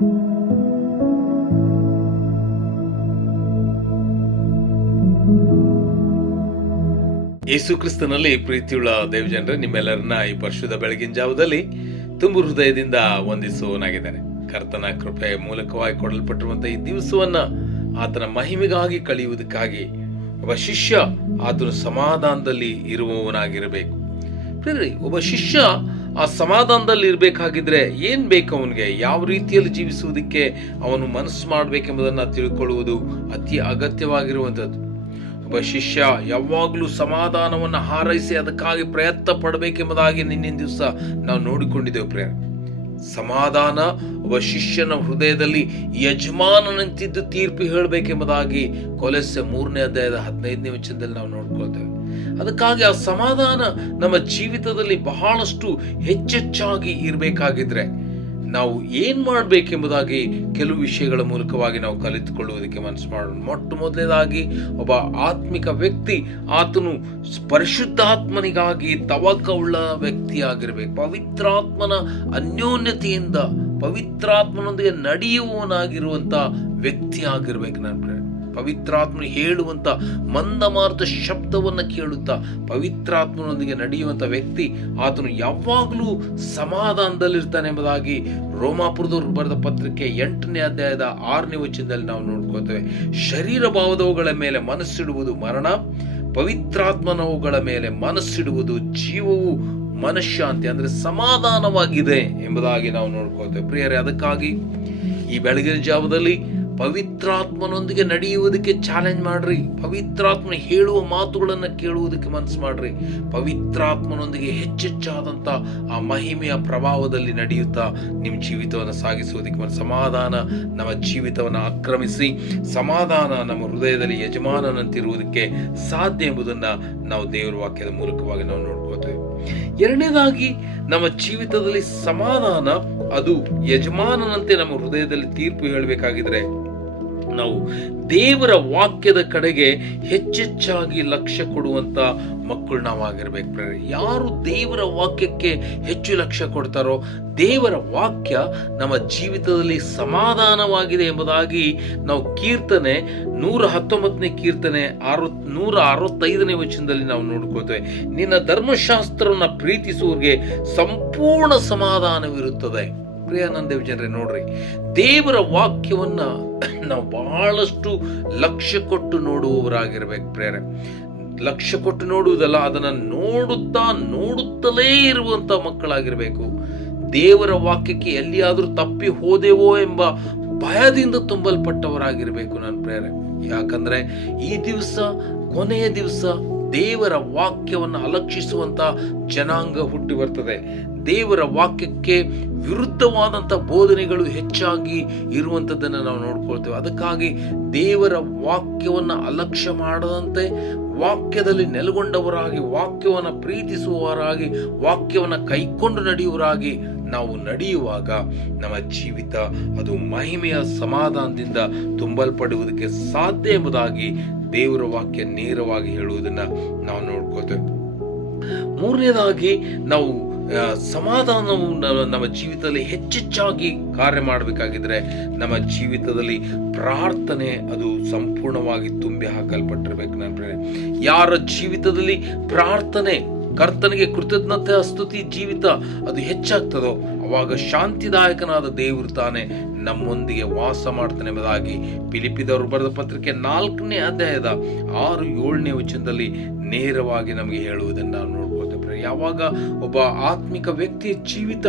ಯೇಸು ಕ್ರಿಸ್ತನಲ್ಲಿ ಪ್ರೀತಿಯುಳ್ಳ ದೇವಜನರೇ, ನಿಮ್ಮೆಲ್ಲರನ್ನ ಈ ಪರಿಶುದ್ಧ ಬೆಳಗಿನ ಜಾವದಲ್ಲಿ ತುಂಬು ಹೃದಯದಿಂದ ವಂದಿಸುವನಾಗಿದ್ದಾನೆ. ಕರ್ತನ ಕೃಪೆ ಮೂಲಕವಾಗಿ ಕೊಡಲ್ಪಟ್ಟಿರುವಂತಹ ಈ ದಿವಸವನ್ನ ಆತನ ಮಹಿಮೆಗಾಗಿ ಕಳೆಯುವುದಕ್ಕಾಗಿ ಒಬ್ಬ ಶಿಷ್ಯ ಆತನ ಸಮಾಧಾನದಲ್ಲಿ ಇರುವವನಾಗಿರಬೇಕು. ಒಬ್ಬ ಶಿಷ್ಯ ಆ ಸಮಾಧಾನದಲ್ಲಿ ಇರಬೇಕಾಗಿದ್ರೆ ಏನ್ ಬೇಕು, ಅವನಿಗೆ ಯಾವ ರೀತಿಯಲ್ಲಿ ಜೀವಿಸುವುದಕ್ಕೆ ಅವನು ಮನಸ್ಸು ಮಾಡಬೇಕೆಂಬುದನ್ನು ತಿಳ್ಕೊಳ್ಳುವುದು ಅತಿ ಅಗತ್ಯವಾಗಿರುವಂಥದ್ದು. ಒಬ್ಬ ಶಿಷ್ಯ ಯಾವಾಗಲೂ ಸಮಾಧಾನವನ್ನು ಹಾರೈಸಿ ಅದಕ್ಕಾಗಿ ಪ್ರಯತ್ನ ಪಡಬೇಕೆಂಬುದಾಗಿ ನಿನ್ನಿನ ದಿವಸ ನಾವು ನೋಡಿಕೊಂಡಿದ್ದೇವೆ ಪ್ರೇರೆ. ಸಮಾಧಾನ ಒಬ್ಬ ಶಿಷ್ಯನ ಹೃದಯದಲ್ಲಿ ಯಜಮಾನನಂತಿದ್ದು ತೀರ್ಪು ಹೇಳಬೇಕೆಂಬುದಾಗಿ ಕೊಲೊಸ್ಸೆ 3ನೇ ಅಧ್ಯಾಯದ 15ನೇ ವಚನದಲ್ಲಿ ನಾವು ನೋಡ್ಕೊಳ್ತೇವೆ. ಅದಕ್ಕಾಗಿ ಆ ಸಮಾಧಾನ ನಮ್ಮ ಜೀವಿತದಲ್ಲಿ ಬಹಳಷ್ಟು ಹೆಚ್ಚೆಚ್ಚಾಗಿ ಇರಬೇಕಾಗಿದ್ರೆ ನಾವು ಏನ್ ಮಾಡಬೇಕೆಂಬುದಾಗಿ ಕೆಲವು ವಿಷಯಗಳ ಮೂಲಕವಾಗಿ ನಾವು ಕಲಿತುಕೊಳ್ಳುವುದಕ್ಕೆ ಮನಸ್ಸು ಮಾಡೋಣ. ಮೊಟ್ಟ ಮೊದಲನೇದಾಗಿ ಒಬ್ಬ ಆತ್ಮಿಕ ವ್ಯಕ್ತಿ ಆತನು ಪರಿಶುದ್ಧಾತ್ಮನಿಗಾಗಿ ತವಕ ಉಳ್ಳ ವ್ಯಕ್ತಿಯಾಗಿರ್ಬೇಕು. ಪವಿತ್ರಾತ್ಮನ ಅನ್ಯೋನ್ಯತೆಯಿಂದ ಪವಿತ್ರಾತ್ಮನೊಂದಿಗೆ ನಡೆಯುವವನಾಗಿರುವಂತ ವ್ಯಕ್ತಿ ಆಗಿರ್ಬೇಕು. ನಾನು ಪವಿತ್ರಾತ್ಮನು ಹೇಳುವಂತ ಮಂದಮಾರುತ ಶಬ್ದವನ್ನು ಕೇಳುತ್ತಾ ಪವಿತ್ರಾತ್ಮನೊಂದಿಗೆ ನಡೆಯುವಂತ ವ್ಯಕ್ತಿ ಆತನು ಯಾವಾಗಲೂ ಸಮಾಧಾನದಲ್ಲಿರ್ತಾನೆ ಎಂಬುದಾಗಿ ರೋಮಾಪುರದವರು ಬರೆದ ಪತ್ರಿಕೆ 8ನೇ ಅಧ್ಯಾಯದ 6ನೇ ವಚನದಲ್ಲಿ ನಾವು ನೋಡ್ಕೋತೇವೆ. ಶರೀರ ಭಾವದವುಗಳ ಮೇಲೆ ಮನಸ್ಸಿಡುವುದು ಮರಣ, ಪವಿತ್ರಾತ್ಮನವುಗಳ ಮೇಲೆ ಮನಸ್ಸಿಡುವುದು ಜೀವವು ಮನಃಶಾಂತಿ, ಅಂದ್ರೆ ಸಮಾಧಾನವಾಗಿದೆ ಎಂಬುದಾಗಿ ನಾವು ನೋಡ್ಕೋತೇವೆ. ಪ್ರಿಯರೇ, ಅದಕ್ಕಾಗಿ ಈ ಬೆಳಗಿನ ಜಾವದಲ್ಲಿ ಪವಿತ್ರಾತ್ಮನೊಂದಿಗೆ ನಡೆಯುವುದಕ್ಕೆ ಚಾಲೆಂಜ್ ಮಾಡ್ರಿ. ಪವಿತ್ರಾತ್ಮನ ಹೇಳುವ ಮಾತುಗಳನ್ನು ಕೇಳುವುದಕ್ಕೆ ಮನಸ್ಸು ಮಾಡ್ರಿ. ಪವಿತ್ರಾತ್ಮನೊಂದಿಗೆ ಹೆಚ್ಚೆಚ್ಚಾದಂತ ಆ ಮಹಿಮೆಯ ಪ್ರಭಾವದಲ್ಲಿ ನಡೆಯುತ್ತಾ ನಿಮ್ಮ ಜೀವಿತವನ್ನು ಸಾಗಿಸುವುದಕ್ಕೆ ಸಮಾಧಾನ ನಮ್ಮ ಜೀವಿತವನ್ನು ಆಕ್ರಮಿಸಿ ಸಮಾಧಾನ ನಮ್ಮ ಹೃದಯದಲ್ಲಿ ಯಜಮಾನನಂತಿರುವುದಕ್ಕೆ ಸಾಧ್ಯ ಎಂಬುದನ್ನ ನಾವು ದೇವರ ವಾಕ್ಯದ ಮೂಲಕವಾಗಿ ನಾವು ನೋಡ್ಕೋತೇವೆ. ಎರಡನೇದಾಗಿ ನಮ್ಮ ಜೀವಿತದಲ್ಲಿ ಸಮಾಧಾನ ಅದು ಯಜಮಾನನಂತೆ ನಮ್ಮ ಹೃದಯದಲ್ಲಿ ತೀರ್ಪು ಹೇಳಬೇಕಾಗಿದ್ರೆ ನಾವು ದೇವರ ವಾಕ್ಯದ ಕಡೆಗೆ ಹೆಚ್ಚೆಚ್ಚಾಗಿ ಲಕ್ಷ್ಯ ಕೊಡುವಂತ ಮಕ್ಕಳು ನಾವಾಗಿರ್ಬೇಕು. ಯಾರು ದೇವರ ವಾಕ್ಯಕ್ಕೆ ಹೆಚ್ಚು ಲಕ್ಷ್ಯ ಕೊಡ್ತಾರೋ ದೇವರ ವಾಕ್ಯ ನಮ್ಮ ಜೀವಿತದಲ್ಲಿ ಸಮಾಧಾನವಾಗಿದೆ ಎಂಬುದಾಗಿ ನಾವು ಕೀರ್ತನೆ 119ನೇ ಕೀರ್ತನೆ 165ನೇ ವಚನದಲ್ಲಿ ನಾವು ನೋಡ್ಕೊಳ್ತೇವೆ. ನಿನ್ನ ಧರ್ಮಶಾಸ್ತ್ರವನ್ನ ಪ್ರೀತಿಸುವವರಿಗೆ ಸಂಪೂರ್ಣ ಸಮಾಧಾನವಿರುತ್ತದೆ. ಪ್ರಿಯಾನಂದೇವ್ ಜನರೇ, ನೋಡ್ರಿ, ದೇವರ ವಾಕ್ಯವನ್ನ ನಾವು ಬಹಳಷ್ಟು ಲಕ್ಷ್ಯ ಕೊಟ್ಟು ನೋಡುವವರಾಗಿರ್ಬೇಕು. ಪ್ರೇರೆ, ಲಕ್ಷ್ಯ ಕೊಟ್ಟು ನೋಡುವುದಲ್ಲ, ಅದನ್ನ ನೋಡುತ್ತಲೇ ಇರುವಂತ ಮಕ್ಕಳಾಗಿರ್ಬೇಕು. ದೇವರ ವಾಕ್ಯಕ್ಕೆ ಎಲ್ಲಿಯಾದ್ರೂ ತಪ್ಪಿ ಹೋದೆವೋ ಎಂಬ ಭಯದಿಂದ ತುಂಬಲ್ಪಟ್ಟವರಾಗಿರ್ಬೇಕು ನಾನು ಪ್ರೇರೆ. ಯಾಕಂದ್ರೆ ಈ ದಿವಸ ಕೊನೆಯ ದಿವಸ ದೇವರ ವಾಕ್ಯವನ್ನು ಅಲಕ್ಷಿಸುವಂತ ಜನಾಂಗ ಹುಟ್ಟಿ ಬರ್ತದೆ. ದೇವರ ವಾಕ್ಯಕ್ಕೆ ವಿರುದ್ಧವಾದಂಥ ಬೋಧನೆಗಳು ಹೆಚ್ಚಾಗಿ ಇರುವಂಥದ್ದನ್ನು ನಾವು ನೋಡ್ಕೊಳ್ತೇವೆ. ಅದಕ್ಕಾಗಿ ದೇವರ ವಾಕ್ಯವನ್ನು ಅಲಕ್ಷ್ಯ ಮಾಡದಂತೆ ವಾಕ್ಯದಲ್ಲಿ ನೆಲೆಗೊಂಡವರಾಗಿ, ವಾಕ್ಯವನ್ನು ಪ್ರೀತಿಸುವವರಾಗಿ, ವಾಕ್ಯವನ್ನು ಕೈಕೊಂಡು ನಡೆಯುವವರಾಗಿ ನಾವು ನಡೆಯುವಾಗ ನಮ್ಮ ಜೀವಿತ ಅದು ಮಹಿಮೆಯ ಸಮಾಧಾನದಿಂದ ತುಂಬಲ್ಪಡುವುದಕ್ಕೆ ಸಾಧ್ಯ ಎಂಬುದಾಗಿ ದೇವರ ವಾಕ್ಯ ನೇರವಾಗಿ ಹೇಳುವುದನ್ನ ನಾವು ನೋಡ್ಕೋತೇವೆ. ಮೂರನೇದಾಗಿ ನಾವು ಸಮಾಧಾನವು ನಮ್ಮ ಜೀವಿತದಲ್ಲಿ ಹೆಚ್ಚೆಚ್ಚಾಗಿ ಕಾರ್ಯ ಮಾಡಬೇಕಾಗಿದ್ರೆ ನಮ್ಮ ಜೀವಿತದಲ್ಲಿ ಪ್ರಾರ್ಥನೆ ಅದು ಸಂಪೂರ್ಣವಾಗಿ ತುಂಬಿ ಹಾಕಲ್ಪಟ್ಟಿರ್ಬೇಕು. ಯಾರ ಜೀವಿತದಲ್ಲಿ ಪ್ರಾರ್ಥನೆ, ಕರ್ತನಿಗೆ ಕೃತಜ್ಞತೆ ಸ್ತುತಿ ಜೀವಿತ ಅದು ಹೆಚ್ಚಾಗ್ತದೋ ಅವಾಗ ಶಾಂತಿದಾಯಕನಾದ ದೇವರು ತಾನೇ ನಮ್ಮೊಂದಿಗೆ ವಾಸ ಮಾಡ್ತಾನೆ ಎಂಬುದಾಗಿ ಫಿಲಿಪ್ಪಿದವರು ಬರೆದ ಪತ್ರಿಕೆ 4ನೇ ಅಧ್ಯಾಯದ 6-7ನೇ ವಚನದಲ್ಲಿ ನೇರವಾಗಿ ನಮಗೆ ಹೇಳುವುದನ್ನು ನಾವು ನೋಡ್ಕೊಳ್ತೇವೆ. ಯಾವಾಗ ಒಬ್ಬ ಆತ್ಮಿಕ ವ್ಯಕ್ತಿಯ ಜೀವಿತ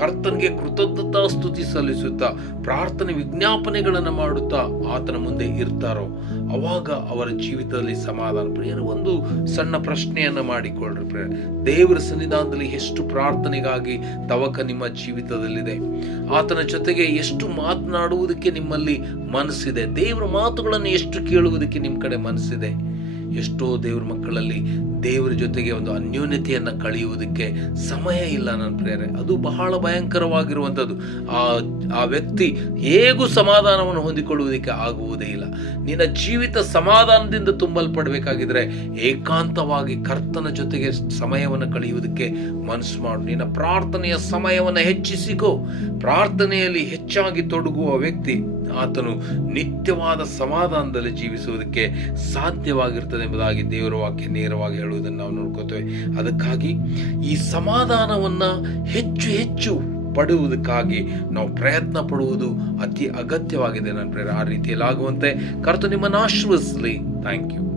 ಕರ್ತನಿಗೆ ಕೃತಜ್ಞತಾ ಸ್ತುತಿ ಸಲ್ಲಿಸುತ್ತಾ ಪ್ರಾರ್ಥನೆ ವಿಜ್ಞಾಪನೆಗಳನ್ನು ಮಾಡುತ್ತಾ ಆತನ ಮುಂದೆ ಇರ್ತಾರೋ ಅವಾಗ ಅವರ ಜೀವಿತದಲ್ಲಿ ಸಮಾಧಾನ. ಪ್ರಿಯರು, ಒಂದು ಸಣ್ಣ ಪ್ರಶ್ನೆಯನ್ನ ಮಾಡಿಕೊಳ್ಳ್ರಿ ಪ್ರಿಯರು, ದೇವರ ಸನ್ನಿಧಾನದಲ್ಲಿ ಎಷ್ಟು ಪ್ರಾರ್ಥನೆಗಾಗಿ ತವಕ ನಿಮ್ಮ ಜೀವಿತದಲ್ಲಿದೆ? ಆತನ ಜೊತೆಗೆ ಎಷ್ಟು ಮಾತನಾಡುವುದಕ್ಕೆ ನಿಮ್ಮಲ್ಲಿ ಮನಸ್ಸಿದೆ? ದೇವರ ಮಾತುಗಳನ್ನು ಎಷ್ಟು ಕೇಳುವುದಕ್ಕೆ ನಿಮ್ಮ ಕಡೆ ಮನಸ್ಸಿದೆ? ಎಷ್ಟೋ ದೇವ್ರ ಮಕ್ಕಳಲ್ಲಿ ದೇವರ ಜೊತೆಗೆ ಒಂದು ಅನ್ಯೋನ್ಯತೆಯನ್ನು ಕಳೆಯುವುದಕ್ಕೆ ಸಮಯ ಇಲ್ಲ ನನ್ನ ಪ್ರಿಯರೇ. ಅದು ಬಹಳ ಭಯಂಕರವಾಗಿರುವಂಥದ್ದು. ಆ ವ್ಯಕ್ತಿ ಹೇಗೂ ಸಮಾಧಾನವನ್ನು ಹೊಂದಿಕೊಳ್ಳುವುದಕ್ಕೆ ಆಗುವುದೇ ಇಲ್ಲ. ನಿನ್ನ ಜೀವಿತ ಸಮಾಧಾನದಿಂದ ತುಂಬಲ್ಪಡಬೇಕಾಗಿದ್ರೆ ಏಕಾಂತವಾಗಿ ಕರ್ತನ ಜೊತೆಗೆ ಸಮಯವನ್ನು ಕಳೆಯುವುದಕ್ಕೆ ಮನಸ್ಸು ಮಾಡು. ನಿನ್ನ ಪ್ರಾರ್ಥನೆಯ ಸಮಯವನ್ನು ಹೆಚ್ಚಿಸಿಕೋ. ಪ್ರಾರ್ಥನೆಯಲ್ಲಿ ಹೆಚ್ಚಾಗಿ ತೊಡಗುವ ವ್ಯಕ್ತಿ ಆತನು ನಿತ್ಯವಾದ ಸಮಾಧಾನದಲ್ಲಿ ಜೀವಿಸುವುದಕ್ಕೆ ಸಾಧ್ಯವಾಗಿರ್ತದೆ ಎಂಬುದಾಗಿ ದೇವರ ವಾಕ್ಯ ನೇರವಾಗಿ ಹೇಳುವುದನ್ನು ನಾವು ನೋಡ್ಕೋತೇವೆ. ಅದಕ್ಕಾಗಿ ಈ ಸಮಾಧಾನವನ್ನು ಹೆಚ್ಚು ಹೆಚ್ಚು ಪಡುವುದಕ್ಕಾಗಿ ನಾವು ಪ್ರಯತ್ನ ಪಡುವುದು ಅತಿ ಅಗತ್ಯವಾಗಿದೆ ನನ್ನ ಪ್ರಿಯರೇ. ಆ ರೀತಿಯಲ್ಲಿ ಆಗುವಂತೆ ಕರ್ತನು ನಿಮ್ಮನ್ನು ಆಶೀರ್ವದಿಸಲಿ. Thank you.